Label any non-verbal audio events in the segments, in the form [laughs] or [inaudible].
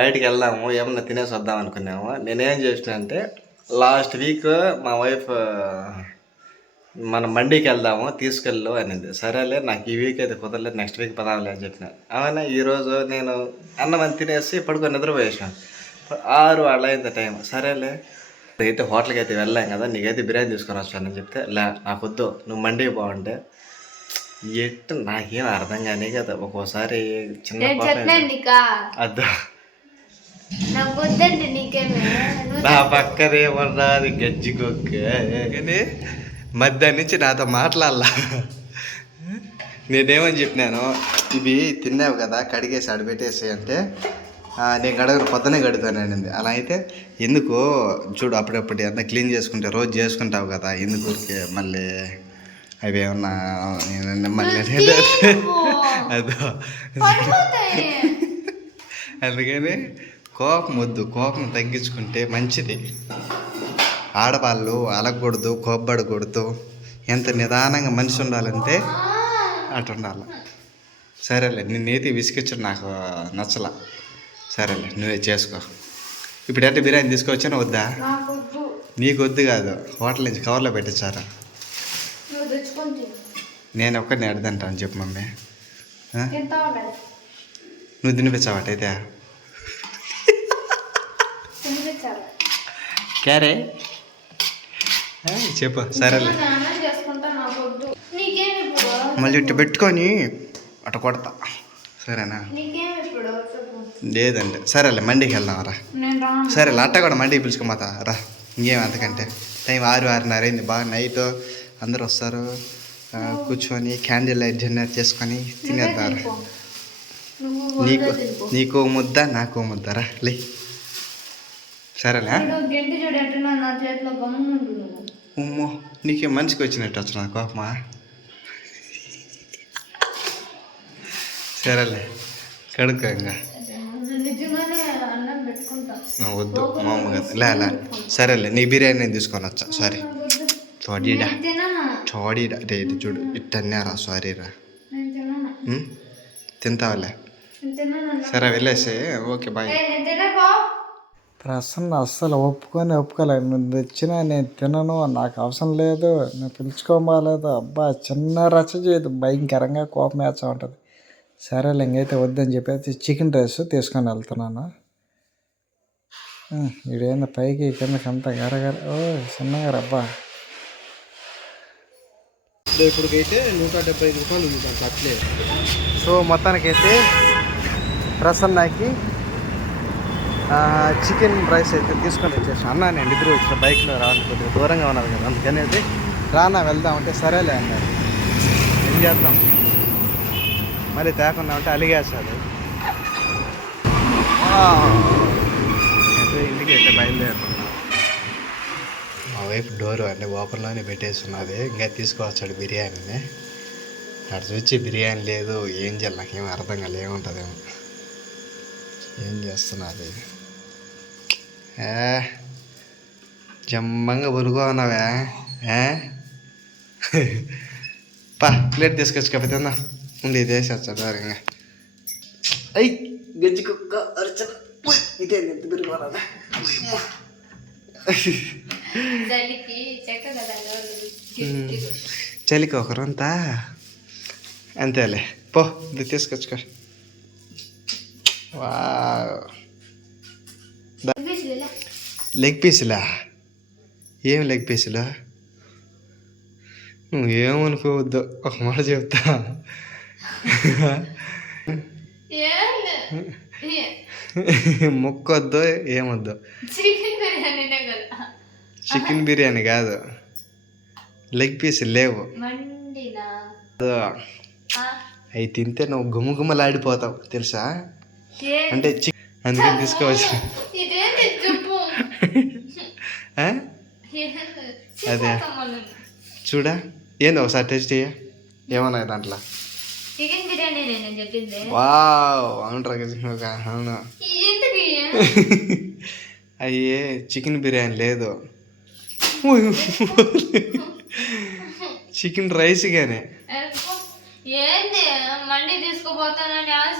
బయటికి వెళ్దాము ఏమన్నా తినేసి వద్దాం అనుకున్నాము. నేనేం చేసిన అంటే లాస్ట్ వీక్ మా వైఫ్ మన మండీకి వెళ్దాము తీసుకెళ్ళు అనింది. సరేలే నాకు ఈ వీక్ అయితే కుదరలేదు నెక్స్ట్ వీక్ పదాంలే అని చెప్పిన. అవునా ఈరోజు నేను అన్నం అని తినేసి పడుకొని నిద్రపోయేసాను. ఆరు అలా అయింది టైం సరేలే అయితే హోటల్కి అయితే వెళ్ళాం కదా నీకైతే బిర్యానీ తీసుకొని వస్తానని చెప్తే లే నాకు వద్దు నువ్వు మండీకి బాగుంటే ఎట్టు నాకేం అర్థం కానీ కదా ఒక్కోసారి చిన్న అద్దా నాకు వద్దండి నీకేమే నువ్వు నా పక్కనే ఉన్నది గజ్జి కుక్క కానీ మధ్యాహ్నం నుంచి నాతో మాట్లాడాలా. నేనేమని చెప్పినాను ఇవి తిన్నావు కదా కడిగేసి ఆడబెట్టేసి అంటే "ఆ, నేను కడగను పొద్దునే కడుగుతానండి అలా అయితే ఎందుకు? చూడు అప్పుడప్పుడు అంతా క్లీన్ చేసుకుంటే రోజు చేసుకుంటావు కదా ఎందుకు ఊరికే మళ్ళీ అవి ఏమన్నా నేను మళ్ళీ అదో. అందుకని కోపం వద్దు కోపం తగ్గించుకుంటే మంచిది. ఆడవాళ్ళు అలగకూడదు కోప్పడకూడదు. ఎంత నిదానంగా మనిషి ఉండాలంటే అటు ఉండాలి. సరేలే నిన్నేది విసిగించడం నాకు నచ్చలా. సరేలే నువ్వే చేసుకో. ఇప్పుడు అంటే బిర్యానీ తీసుకొచ్చాను వద్దా? నాకు వద్దు కాదు హోటల్ నుంచి కవర్లో పెట్టించారా? నేను ఒక్కడిని అడదంటాను చెప్పు మమ్మీ. నువ్వు తినిపించావటైతే క్యారే చెప్పు సరేలే. మళ్ళీ ఇట్టు పెట్టుకొని అట కొడతా. సరేనా? లేదంటే సరేలే మండికి వెళ్దాం రా. సరేలే అట్ట కూడా మండికి పిలుచుకోమాత రా. ఇంకేం అంతకంటే. టైం ఆరు ఆరున్నర అయింది. బాగా నైట్. అందరు వస్తారు. కూర్చొని క్యాండిల్ లైట్ డిన్నర్ చేసుకొని తినేద్దాం నీకు. నీకో ముద్ద నాకో ముద్ద రా. లే. సరేనా? ఇప్పుడు గంటి చూడు ఎట్టున్నా నా చేతిలో గమ్మునుండు నువ్వు ఉమ్మో నీకే మనిషికి వచ్చినట్టు వచ్చిన కోపమా? సరేలే కడుక్కో ఇంకా వద్దు మా అమ్మ కదా లే లే. సరేలే నీ బిర్యానీ నేను తీసుకొని వచ్చా సారీ చోడీడా. చోడీడా రే ఇది చూడు ఇట్టన్నారా సారీ రా? తింటావులే. సరే వెళ్ళేసి ఓకే బాయ్. ప్రసన్న అస్సలు ఒప్పుకొని ఒప్పుకోలేదు నువ్వు తెచ్చినా నేను తినను నాకు అవసరం లేదు నేను పిలుచుకోమాలేదు అబ్బా చిన్న రచ్చ చేయదు భయంకరంగా కోపం వేస్తూ ఉంటుంది సరేలే ఇంకైతే వద్దని చెప్పేసి చికెన్ రైస్ తీసుకొని వెళ్తున్నాను. ఈడేంది పైకి కిందకి అంతా గరగర. ఓ చిన్నగా రబ్బా ఇప్పటికైతే నూట డెబ్బై ఐదు రూపాయలు ఉంది అట్లే. సో మొత్తానికైతే ప్రసన్నకి చికెన్ రైస్ అయితే తీసుకొని వచ్చేసాను. అన్న నేను ఇద్దరు వచ్చిన బైక్లో రావాలి కొద్దిగా దూరంగా ఉన్నారు కదా అందుకని అయితే రానా వెళ్దామంటే సరేలే అన్నారు. ఏం చేద్దాం? మరి తేకుండా ఉంటే అలిగేస్తాడు అయితే ఇంటికి అయితే బయలుదేరుతున్నాను మా వైపు డోర్ అంటే ఓపెన్లోనే పెట్టేస్తున్నది. ఇంకా తీసుకువచ్చాడు బిర్యానీని. అటు చూచి బిర్యానీ లేదు ఏం చేయాలి నాకేం అర్థం కాలే ఏముంటుందేమో. ఏం చేస్తున్నారు? జమ్మంగా బురుగు ఉన్నావే ఏ పా ప్లేట్ తీసుకొచ్చుకపోతే ఉంది ఇది వేసేస్తాడు ఇంకా అయ్యి గజ్జి కుక్క అరచన ఉయ్, ఇదే ఎంత బురుగు ఉన్నదా చలికి చెక్క కదా చలికి ఒకరంతా అంతేలే పో ఇది తీసుకొచ్చుకో వా లెగ్ పీసులా ఏం లెగ్ పీసులా నువ్వు ఏమనుకోవద్దు ఒక మాట చెప్తా. మొక్కొద్దు ఏమొద్దు. చికెన్ చికెన్ బిర్యానీ కాదు. లెగ్ పీస్ లేవు. అవి తింటే నువ్వు గుమగుమలాడిపోతావు తెలుసా? అంటే చిక్ అందుకని తీసుకోవచ్చు ఇదేంటి చెప్పు ఆ? ఏంది? అదే. చూడా? ఏంది ఒకసారి టేస్ట్ చేయ ఏమన్నా దాంట్లో. చికెన్ బిర్యానీ నేను చెప్పింది. వావ్ అవును రగజి అవును. అయ్యే చికెన్ బిర్యానీ లేదు. చికెన్ రైస్ ఏంది? మండి తీసుకుపోతానని ఆశ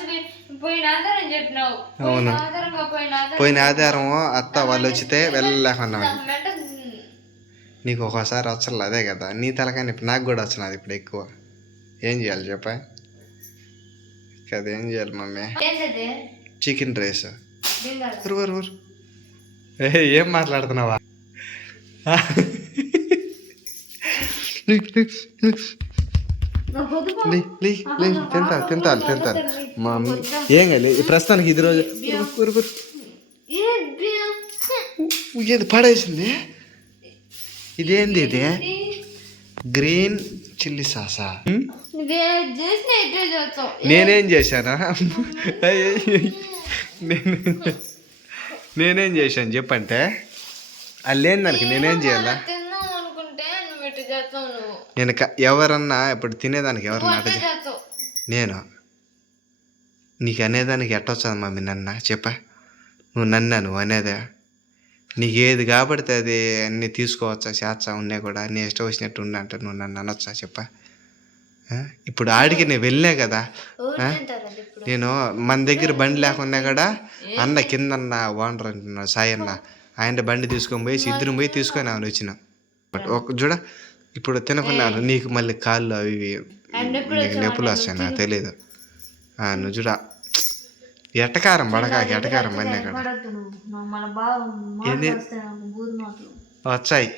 అవును. పోయిన ఆధారంగా పోయిన ఆధారం పోయిన ఆధారం అత్త వాళ్ళు వచ్చితే వెళ్ళలేకున్నాం నాకు ఒక్కోసారి వచ్చలేదు అదే కదా. నీ తలకాయ ఇప్పుడు నాకు కూడా వచ్చినది ఇప్పుడు ఎక్కువ. ఏం చేయాలి చెప్ప. కదా ఏం చేయాలి మమ్మీ? Chicken rice. ఏం మాట్లాడుతున్నావా? [laughs] [laughs] తింటా తింటాను తింటాను మా ఏం కాదు ప్రస్తుతానికి ఇది రోజు ఊరు ఊరు. ఏ బియ్యం? ఇది పడేసింది? ఇదేంది ఇది? గ్రీన్ చిల్లీ సాసా? నేనేం చేశానా? నేనేం చేశాను చెప్పంటే? అది లేని దానికి నేనేం చేయాలా? నేను ఎవరన్నా ఇప్పుడు తినేదానికి ఎవరన్నా నేను? నీకు అనేదానికి ఎట్టొచ్చదు మమ్మీ నన్న? చెప్ప. నువ్వు నన్నా నువ్వు అనేదే. నీకు ఏది కాబడితే అది అన్నీ తీసుకోవచ్చా చేచ్చా ఉన్నాయి కూడా? నీ ఇష్టం వచ్చినట్టు ఉండి అంటే నువ్వు నన్ను అనొచ్చా? చెప్ప? ఇప్పుడు ఆడికి నేను వెళ్ళే కదా? నేను మన దగ్గర బండి లేకున్నా కూడా అన్న కిందన్న ఓనర్ అంటున్నాడు సాయి అన్న ఆయన బండి తీసుకొని పోయి ఇద్దరు పోయి తీసుకొని ఆమెను వచ్చిన. బట్ ఒక చూడ ఇప్పుడు తినకున్నాను. నీకు మళ్ళీ కాళ్ళు అవి ఇవి నీకు నొప్పులు వస్తాయి నాకు తెలియదు ఆ, నువ్వు చూడ ఎటకారం పడక ఎటకారం అన్నీ కూడా. పడద్దు నువ్వు. నువ్వు మన బాగా ఏంది? మాట్లాడితే నాకు బూది మాటలు వచ్చాయి.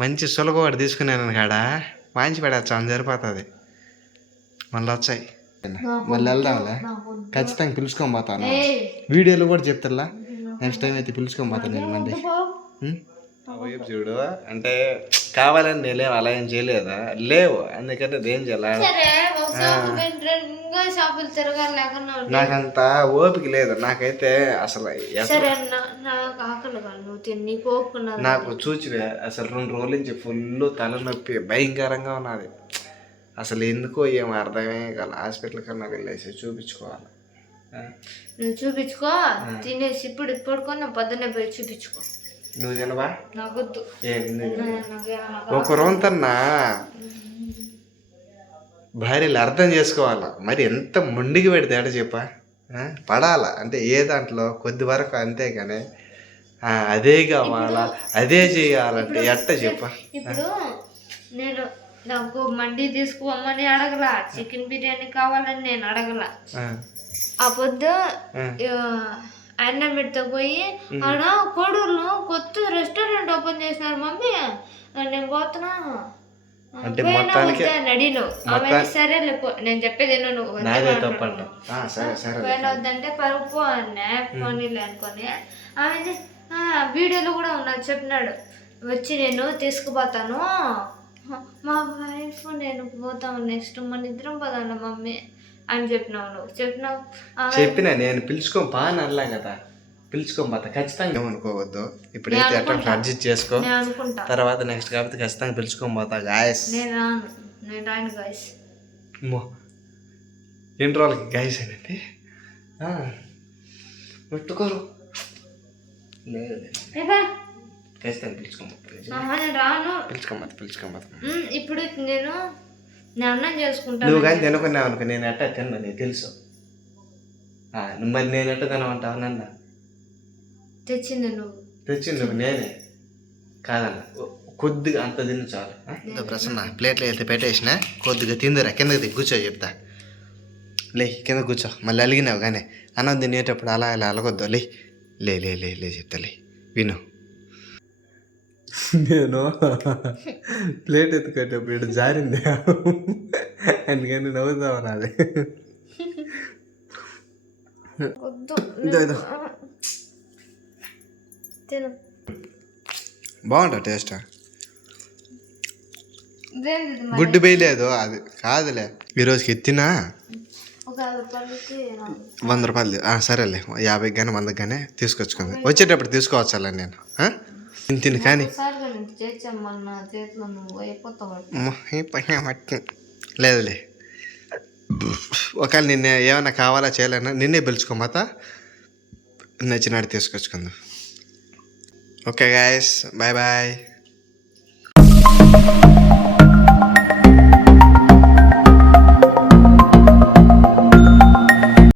మంచి సులభవాడు తీసుకున్నాను కాడ? వాంచి పడేస్తాం సరిపోతుంది. మళ్ళీ వచ్చాయి. మళ్ళీ వెళ్దాంలే ఖచ్చితంగా పిలుచుకొని పోతాను. వీడియోలో కూడా చెప్తారా నెక్స్ట్ టైం అయితే పిలుచుకొని పోతాను నేను పో. వైపు చూడు. అంటే కావాలని నేనేం అలా ఏం చేయలేదా? లేవు. అందుకని అదేం చేయాలి? షాపులు తిరగాలి లేకుండా. నాకంత ఓపిక లేదు. నాకైతే అసలు సరే నాకు ఆకలి కాదు. తిని. నాకు చూచివే అసలు రెండు రోజుల నుంచి ఫుల్ తలనొప్పి భయంకరంగా ఉన్నది. అసలు ఎందుకో ఏం అర్థమే కాదు హాస్పిటల్ కన్నా వెళ్ళేసి చూపించుకోవాలి? నువ్వు చూపించుకో. తినేసి ఇప్పుడు పడుకొని పొద్దున్నే పోయి చూపించుకో. నువ్వు తినవా? ఒక రోజుతన్నా భార్యలు అర్థం చేసుకోవాలా? మరి ఎంత మొండికి పెడితే ఎట చెప్పా? పడాలా? అంటే ఏ దాంట్లో? కొద్ది వరకు అంతే కానీ ఆ, అదే కావాలా? అదే చేయాలంటే ఎట్ట చెప్పా? ఇప్పుడు నేను నాకు మండి తీసుకోమని అడగలా చికెన్ బిర్యానీ కావాలని నేను అడగలా. ఆ, పొద్దు. అన్న పెడితే పోయి ఆడ కోడూరులో కొత్త రెస్టారెంట్ ఓపెన్ చేసినారు మమ్మీ. నేను పోతున్నా. అంటే మొత్తానికి- ఆమె సరే నేను చెప్పేది నువ్వు వద్దంటే పరుపు అన్నా. పోనీలే అనుకొని ఆమె "ఆ, వీడియోలో కూడా ఉన్నాడు చెప్పినాడు. వచ్చి నేను తీసుకుపోతాను. మా వైఫ్ నేను పోతాము నెక్స్ట్ మన ఇద్దరం పోదాం మమ్మీ. అని చెప్పినావు నువ్వు. చెప్పినావు. చెప్పిన నేను పిలుచుకొని బాగా అనలా కదా. పిలుచుకొని పోతా ఖచ్చితంగా. ఏమనుకోవద్దు. ఇప్పుడైతే ఎట్లా అడ్జస్ట్ చేసుకో. నేను అనుకుంటా. తర్వాత నెక్స్ట్ కాబట్టి ఖచ్చితంగా పిలుచుకొని పోతా గాయస్ నేను రాను. నేను రాను గాయస్ ఎన్ని రోజులకి గాయస్ అనేది పెట్టుకోరు. ఖచ్చితంగా నేను రాను. పోతా ఉమ్, ఇప్పుడు నేను నేను అన్నం చేసుకుంటాను. నువ్వు కానీ తినుకున్నావు అనుకో నేను ఎట్టా తిన్నా నీకు తెలుసు. మరి నేను ఎట్ట తినమంటావు నన్న? తెచ్చింది నువ్వు. తెచ్చి నువ్వు నేనే. కాదన్న కొద్దిగా అంత తిను చాలు ప్రసన్న ప్లేట్లో వెళ్తే పెట్టేసిన కొద్దిగా తిందిరా కిందకి దిగి కూర్చో చెప్తా. లే కింద కూర్చో మళ్ళీ అలిగినావు కానీ అన్నం తినేటప్పుడు అలా ఇలా అలగొద్దు లే. లే లే లే లే చెప్తా లే. విను. [laughs] నేను ప్లేట్ ఎత్తుకేటప్పుడు ఇటు జారింది. అందుకని నవ్వుతావు నాది తిను. బాగుంటా టేస్ట్? గుడ్డు వేయలేదు అది కాదులే. ఈరోజుకి ఎత్తినా వంద రూపాయలు సరేలే. యాభై కానీ వందకి కానీ తీసుకొచ్చుకుంది. వచ్చేటప్పుడు తీసుకోవచ్చాలే నేను? తిని తిని కానీ. లేదులే. ఒకవేళ నిన్నే ఏమైనా కావాలా చేయాలన్నా నిన్నే పిలుచుకోమాత నచ్చినట్టు తీసుకొచ్చుకుందాం. Okay guys bye bye